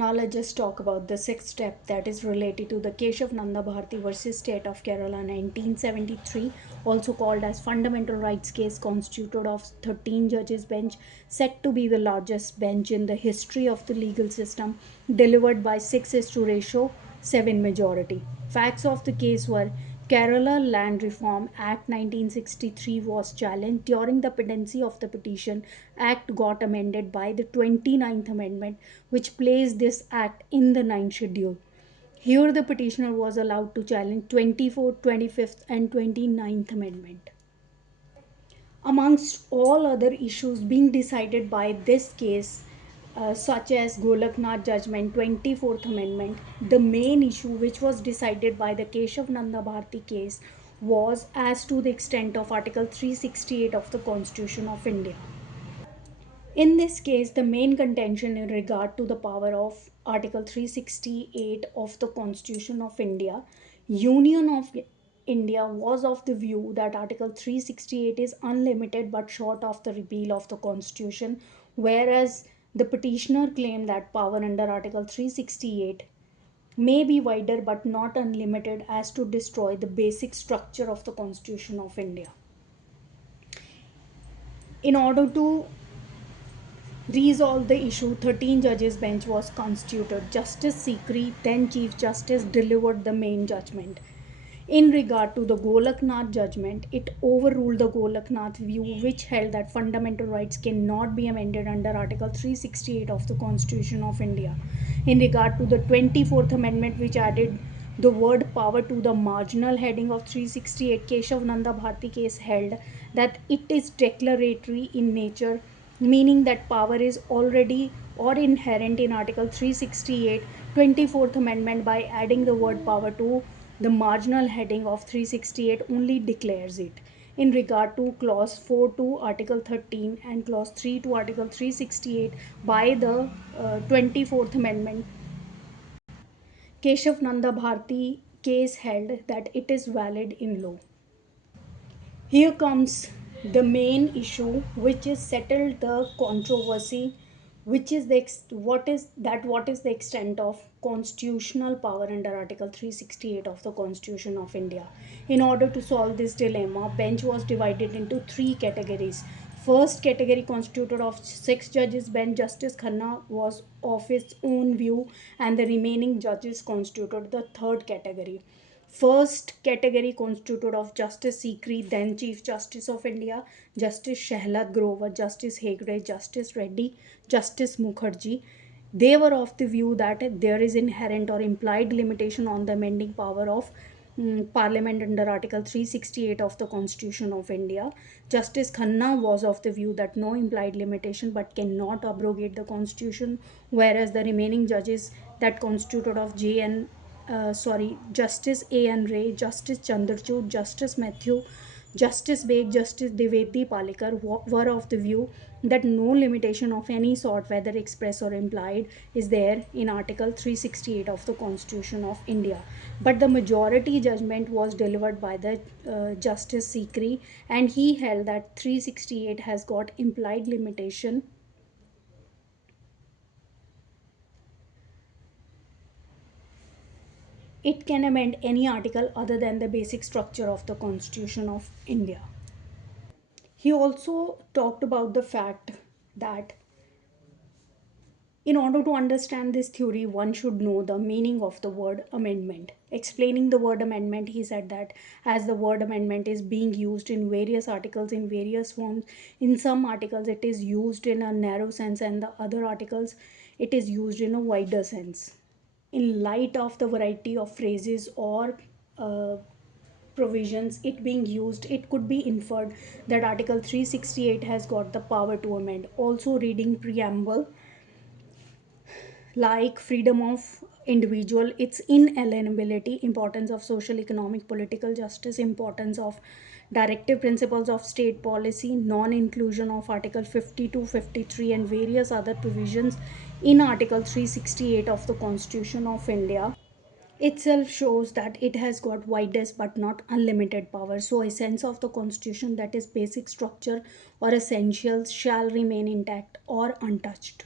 Now let's just talk about the sixth step, that is related to the Keshavnanda Bharti versus State of Kerala 1973, also called as Fundamental Rights Case, constituted of 13 judges bench, said to be the largest bench in the history of the legal system, delivered by 6 is to ratio 7 majority. Facts of the case were: Kerala Land Reform Act 1963 was challenged. During the pendency of the petition, Act got amended by the 29th Amendment, which placed this Act in the 9th schedule. Here the petitioner was allowed to challenge 24th, 25th and 29th Amendment. Amongst all other issues being decided by this case, such as Golaknath judgment, 24th Amendment, the main issue which was decided by the Keshavnanda Bharti case was as to the extent of Article 368 of the Constitution of India. In this case, the main contention in regard to the power of Article 368 of the Constitution of India, Union of India was of the view that Article 368 is unlimited but short of the repeal of the Constitution, whereas the petitioner claimed that power under Article 368 may be wider but not unlimited as to destroy the basic structure of the Constitution of India. In order to resolve the issue, 13 judges bench was constituted. Justice Sikri, then Chief Justice, delivered the main judgment. In regard to the Golaknath judgment, it overruled the Golaknath view, which held that fundamental rights cannot be amended under Article 368 of the Constitution of India. In regard to the 24th Amendment, which added the word power to the marginal heading of 368, Keshav Nanda Bharti case held that it is declaratory in nature, meaning that power is already or inherent in Article 368, 24th Amendment. By adding the word power to the marginal heading of 368 only declares it. In regard to clause 4 to Article 13 and clause 3 to Article 368 by the 24th Amendment, Keshav Nanda Bharti case held that it is valid in law. Here comes the main issue, which is settled the controversy, which is what is the extent of constitutional power under Article 368 of the Constitution of India. In order to solve this dilemma, bench was divided into three categories. First category, constituted of 6 judges bench, Justice Khanna was of its own view, and the remaining judges constituted the third category. First category constituted of Justice Sikri, then Chief Justice of India, Justice Shehlat Grover, Justice Hegde, Justice Reddy, Justice Mukherjee. They were of the view that there is inherent or implied limitation on the amending power of Parliament under Article 368 of the Constitution of India. Justice Khanna was of the view that no implied limitation but cannot abrogate the Constitution, whereas the remaining judges, that constituted of Justice A.N. Ray, Justice Chandrachud, Justice Matthew, Justice Beg, Justice Deveti Palikar were of the view that no limitation of any sort, whether express or implied, is there in Article 368 of the Constitution of India. But the majority judgment was delivered by the Justice Sikri, and he held that 368 has got implied limitation. It can amend any article other than the basic structure of the Constitution of India. He also talked about the fact that in order to understand this theory, one should know the meaning of the word amendment. Explaining the word amendment, he said that as the word amendment is being used in various articles in various forms, in some articles it is used in a narrow sense, and the other articles it is used in a wider sense. In light of the variety of phrases or provisions it being used, it could be inferred that Article 368 has got the power to amend. Also, reading preamble, like freedom of individual, its inalienability, importance of social, economic, political justice, importance of directive principles of state policy, non-inclusion of Article 52, 53 and various other provisions in Article 368 of the Constitution of India itself shows that it has got widest but not unlimited power. So a sense of the Constitution, that is basic structure or essentials, shall remain intact or untouched.